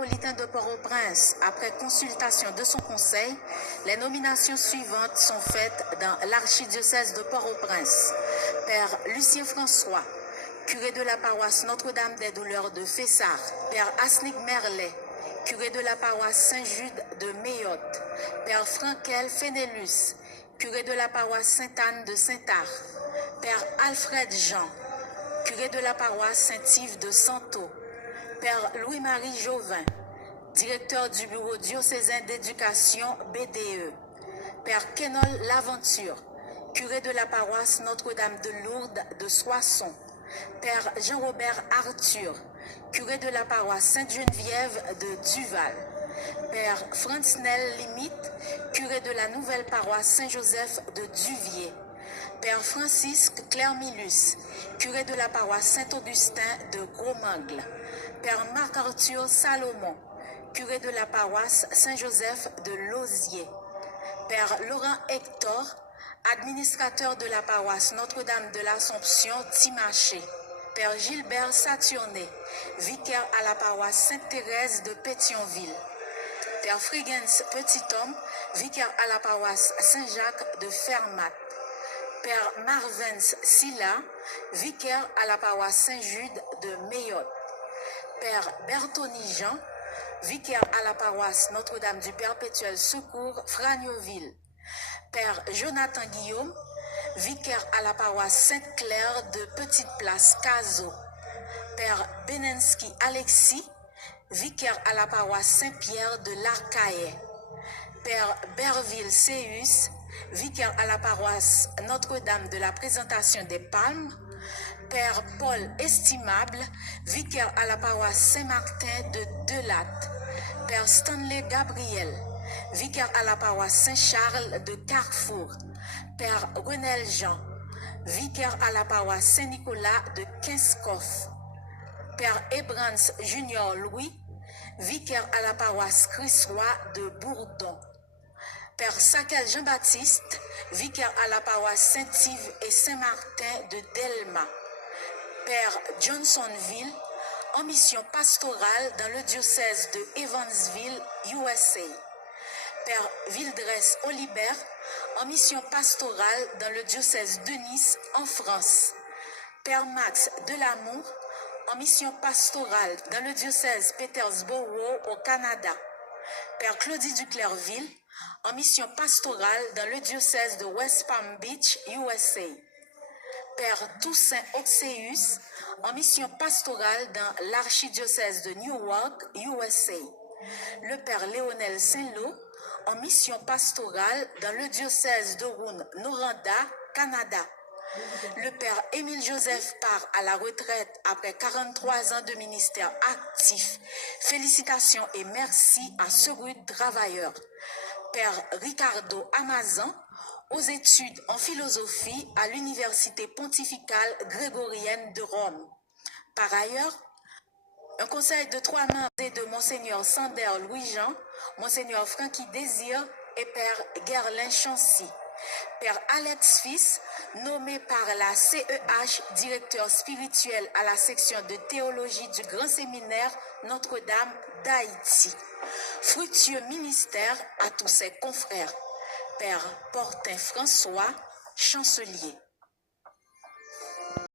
métropolitain de Port-au-Prince, après consultation de son conseil, les nominations suivantes sont faites dans l'archidiocèse de Port-au-Prince. Père Lucien François, curé de la paroisse Notre-Dame des Douleurs de Fessard. Père Asnick Merlet, curé de la paroisse Saint-Jude de Mayotte. Père Frankel Fénélus, curé de la paroisse Sainte-Anne de Saint-Arc. Père Alfred Jean, curé de la paroisse Saint-Yves de Santo. Père Louis-Marie Jovin, directeur du bureau diocésain d'éducation BDE. Père Kenol Laventure, curé de la paroisse Notre-Dame de Lourdes de Soissons. Père Jean-Robert Arthur, curé de la paroisse Sainte-Geneviève de Duval. Père Franz-Nel Limite, curé de la nouvelle paroisse Saint-Joseph de Duvier. Père Francisque Clermilus, curé de la paroisse Saint-Augustin de Gros-Mangle. Père Marc-Arthur Salomon, curé de la paroisse Saint-Joseph de Lausier. Père Laurent Hector, administrateur de la paroisse Notre-Dame de l'Assomption Timaché. Père Gilbert Saturné, vicaire à la paroisse Sainte-Thérèse de Pétionville. Père Frigens Petit-Homme, vicaire à la paroisse Saint-Jacques de Fermat. Père Marvens Silla, vicaire à la paroisse Saint-Jude de Mayotte. Père Bertoni Jean, vicaire à la paroisse Notre-Dame du Perpétuel Secours, Fragnoville. Père Jonathan Guillaume, vicaire à la paroisse Sainte-Claire de Petite Place, Cazaux. Père Benensky Alexis, vicaire à la paroisse Saint-Pierre de l'Arcahaie. Père Berville Céus, vicaire à la paroisse Notre-Dame de la Présentation des Palmes. Père Paul Estimable, vicaire à la paroisse Saint-Martin de Delatte. Père Stanley Gabriel, vicaire à la paroisse Saint-Charles de Carrefour. Père Renel Jean, vicaire à la paroisse Saint-Nicolas de Kinskoff. Père Ebrans Junior Louis, vicaire à la paroisse Christ-Roi de Bourdon. Père Sakel Jean-Baptiste, vicaire à la paroisse Saint-Yves et Saint-Martin de Delma. Père Johnsonville, en mission pastorale dans le diocèse de Evansville, USA. Père Vildres Olibert, en mission pastorale dans le diocèse de Nice, en France. Père Max Delamour, en mission pastorale dans le diocèse Petersborough au Canada. Père Claudie Duclerville, en mission pastorale dans le diocèse de West Palm Beach, USA. Père Toussaint Oxeus, en mission pastorale dans l'archidiocèse de Newark, USA. Le Père Léonel Saint-Lô, en mission pastorale dans le diocèse de Rouyn-Noranda, Canada. Le Père Émile Joseph part à la retraite après 43 ans de ministère actif. Félicitations et merci à ce rude travailleur. Père Ricardo Amazan, aux études en philosophie à l'Université pontificale grégorienne de Rome. Par ailleurs, un conseil de 3 membres de Monseigneur Sander Louis-Jean, Monseigneur Francky Désir et Père Guerlain Chancy. Père Alex Fils, nommé par la CEH directeur spirituel à la section de théologie du Grand Séminaire Notre-Dame d'Haïti. Fructueux ministère à tous ses confrères. Père Portin François, chancelier.